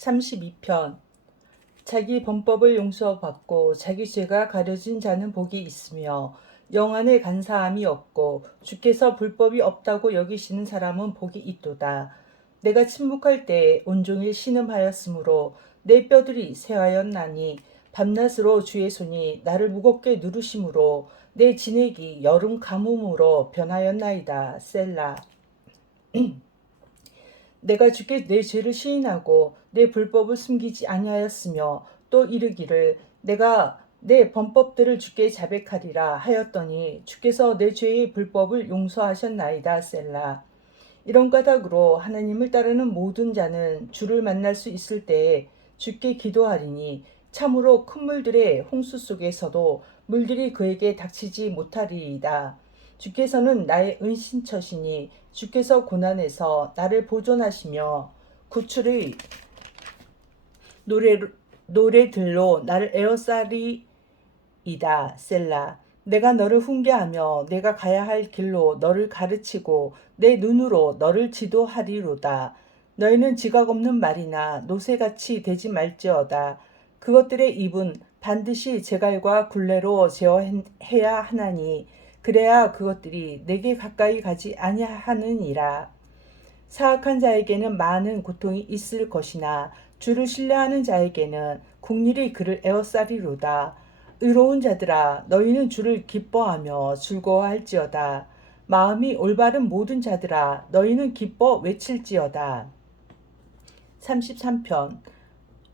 32편 자기 범법을 용서받고 자기 죄가 가려진 자는 복이 있으며 영안에 간사함이 없고 주께서 불법이 없다고 여기시는 사람은 복이 있도다. 내가 침묵할 때에 온종일 신음하였으므로 내 뼈들이 새하였나니 밤낮으로 주의 손이 나를 무겁게 누르심으로 내 진액이 여름 가뭄으로 변하였나이다. 셀라. 내가 주께 내 죄를 시인하고 내 불법을 숨기지 아니하였으며 또 이르기를 내가 내 범법들을 주께 자백하리라 하였더니 주께서 내 죄의 불법을 용서하셨나이다 셀라 이런 까닭으로 하나님을 따르는 모든 자는 주를 만날 수 있을 때에 주께 기도하리니 참으로 큰 물들의 홍수 속에서도 물들이 그에게 닥치지 못하리이다. 주께서는 나의 은신처시니 주께서 고난에서 나를 보존하시며 구출의 노래, 노래들로 나를 에워싸리이다. 셀라. 내가 너를 훈계하며 내가 가야 할 길로 너를 가르치고 내 눈으로 너를 지도하리로다. 너희는 지각 없는 말이나 노새같이 되지 말지어다. 그것들의 입은 반드시 제갈과 굴레로 제어해야 하나니 그래야 그것들이 내게 가까이 가지 아니하느니라. 사악한 자에게는 많은 고통이 있을 것이나 주를 신뢰하는 자에게는 국률이 그를 에워싸리로다. 의로운 자들아 너희는 주를 기뻐하며 즐거워할지어다. 마음이 올바른 모든 자들아 너희는 기뻐 외칠지어다. 33편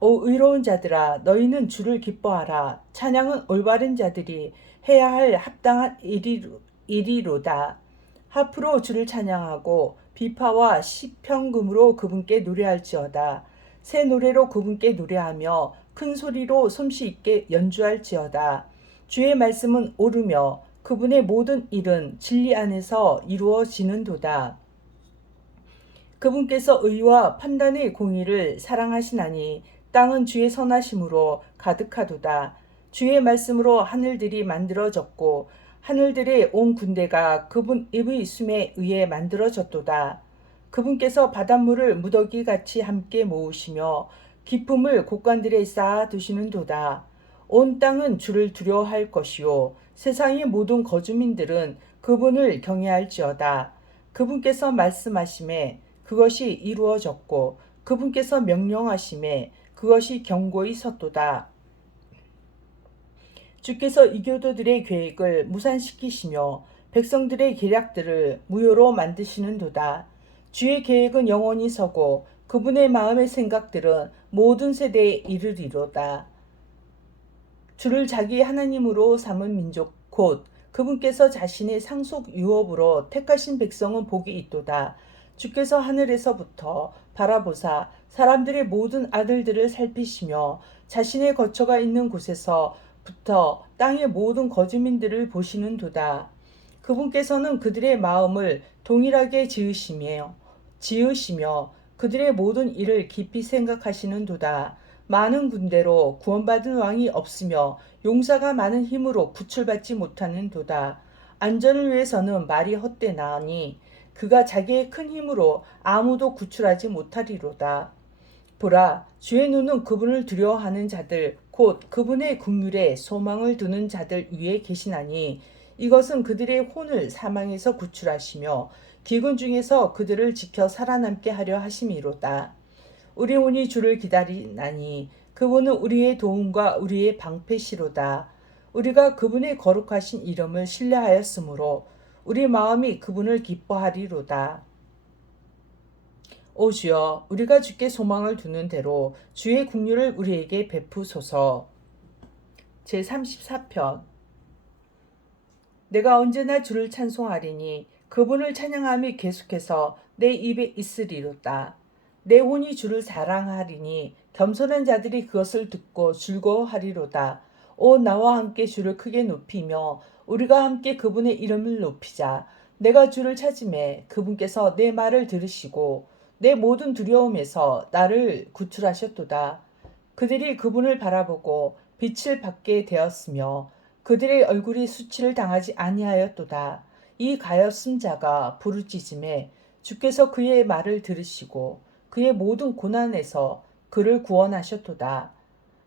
오 의로운 자들아 너희는 주를 기뻐하라. 찬양은 올바른 자들이 해야 할 합당한 일이로, 일이로다. 하프로 주를 찬양하고 비파와 시평금으로 그분께 노래할지어다. 새 노래로 그분께 노래하며 큰 소리로 솜씨 있게 연주할지어다. 주의 말씀은 옳으며 그분의 모든 일은 진리 안에서 이루어지는도다. 그분께서 의와 판단의 공의를 사랑하시나니 땅은 주의 선하심으로 가득하도다. 주의 말씀으로 하늘들이 만들어졌고 하늘들의 온 군대가 그분 입의 숨에 의해 만들어졌도다. 그분께서 바닷물을 무더기 같이 함께 모으시며 기품을 곳간들에 쌓아 두시는 도다. 온 땅은 주를 두려워할 것이요 세상의 모든 거주민들은 그분을 경외할지어다. 그분께서 말씀하심에 그것이 이루어졌고 그분께서 명령하심에 그것이 경고히 섰도다. 주께서 이교도들의 계획을 무산시키시며 백성들의 계략들을 무효로 만드시는도다. 주의 계획은 영원히 서고 그분의 마음의 생각들은 모든 세대에 이르리로다. 주를 자기 하나님으로 삼은 민족 곧 그분께서 자신의 상속 유업으로 택하신 백성은 복이 있도다. 주께서 하늘에서부터 바라보사 사람들의 모든 아들들을 살피시며 자신의 거처가 있는 곳에서 부터 땅의 모든 거주민들을 보시는도다. 그분께서는 그들의 마음을 동일하게 지으시며 지으시며 그들의 모든 일을 깊이 생각하시는도다. 많은 군대로 구원받은 왕이 없으며 용사가 많은 힘으로 구출받지 못하는도다. 안전을 위해서는 말이 헛되나니 그가 자기의 큰 힘으로 아무도 구출하지 못하리로다. 보라, 주의 눈은 그분을 두려워하는 자들, 곧 그분의 국률에 소망을 두는 자들 위에 계시나니 이것은 그들의 혼을 사망에서 구출하시며 기근 중에서 그들을 지켜 살아남게 하려 하심이로다. 우리 혼이 주를 기다리나니 그분은 우리의 도움과 우리의 방패시로다. 우리가 그분의 거룩하신 이름을 신뢰하였으므로 우리 마음이 그분을 기뻐하리로다. 오 주여 우리가 주께 소망을 두는 대로 주의 국률을 우리에게 베푸소서. 제34편 내가 언제나 주를 찬송하리니 그분을 찬양함이 계속해서 내 입에 있으리로다. 내 혼이 주를 사랑하리니 겸손한 자들이 그것을 듣고 즐거워하리로다. 오 나와 함께 주를 크게 높이며 우리가 함께 그분의 이름을 높이자. 내가 주를 찾음에 그분께서 내 말을 들으시고 내 모든 두려움에서 나를 구출하셨도다. 그들이 그분을 바라보고 빛을 받게 되었으며 그들의 얼굴이 수치를 당하지 아니하였도다. 이 가엾은 자가 부르짖음에 주께서 그의 말을 들으시고 그의 모든 고난에서 그를 구원하셨도다.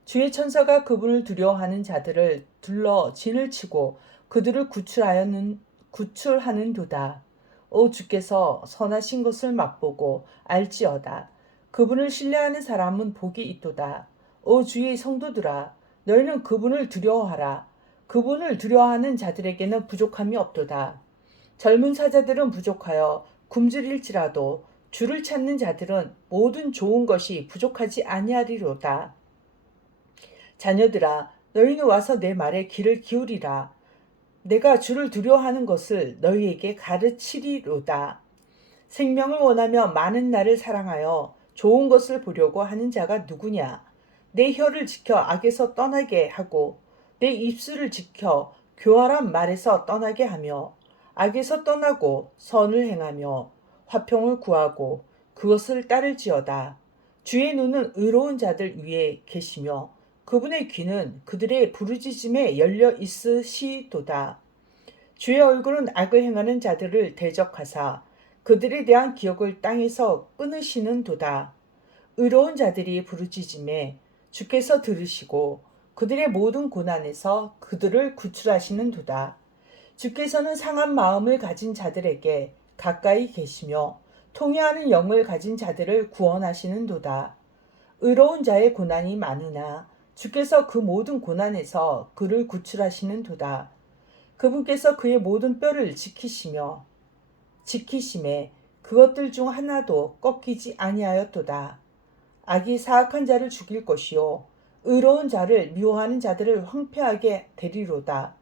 주의 천사가 그분을 두려워하는 자들을 둘러 진을 치고 그들을 구출하여는 구출하는 도다. 오 주께서 선하신 것을 맛보고 알지어다. 그분을 신뢰하는 사람은 복이 있도다. 오 주의 성도들아 너희는 그분을 두려워하라. 그분을 두려워하는 자들에게는 부족함이 없도다. 젊은 사자들은 부족하여 굶주릴지라도 주를 찾는 자들은 모든 좋은 것이 부족하지 아니하리로다. 자녀들아 너희는 와서 내 말에 귀를 기울이라. 내가 주를 두려워하는 것을 너희에게 가르치리로다. 생명을 원하며 많은 날을 사랑하여 좋은 것을 보려고 하는 자가 누구냐? 내 혀를 지켜 악에서 떠나게 하고 내 입술을 지켜 교활한 말에서 떠나게 하며 악에서 떠나고 선을 행하며 화평을 구하고 그것을 따를지어다. 주의 눈은 의로운 자들 위에 계시며 그분의 귀는 그들의 부르짖음에 열려 있으시도다. 주의 얼굴은 악을 행하는 자들을 대적하사 그들에 대한 기억을 땅에서 끊으시는 도다. 의로운 자들이 부르짖음에 주께서 들으시고 그들의 모든 고난에서 그들을 구출하시는 도다. 주께서는 상한 마음을 가진 자들에게 가까이 계시며 통회하는 영을 가진 자들을 구원하시는 도다. 의로운 자의 고난이 많으나 주께서 그 모든 고난에서 그를 구출하시는 도다. 그분께서 그의 모든 뼈를 지키시며 지키심에 그것들 중 하나도 꺾이지 아니하였도다. 악이 사악한 자를 죽일 것이요 의로운 자를 미워하는 자들을 황폐하게 되리로다.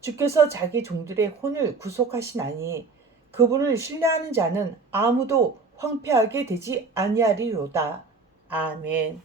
주께서 자기 종들의 혼을 구속하시나니 그분을 신뢰하는 자는 아무도 황폐하게 되지 아니하리로다. 아멘.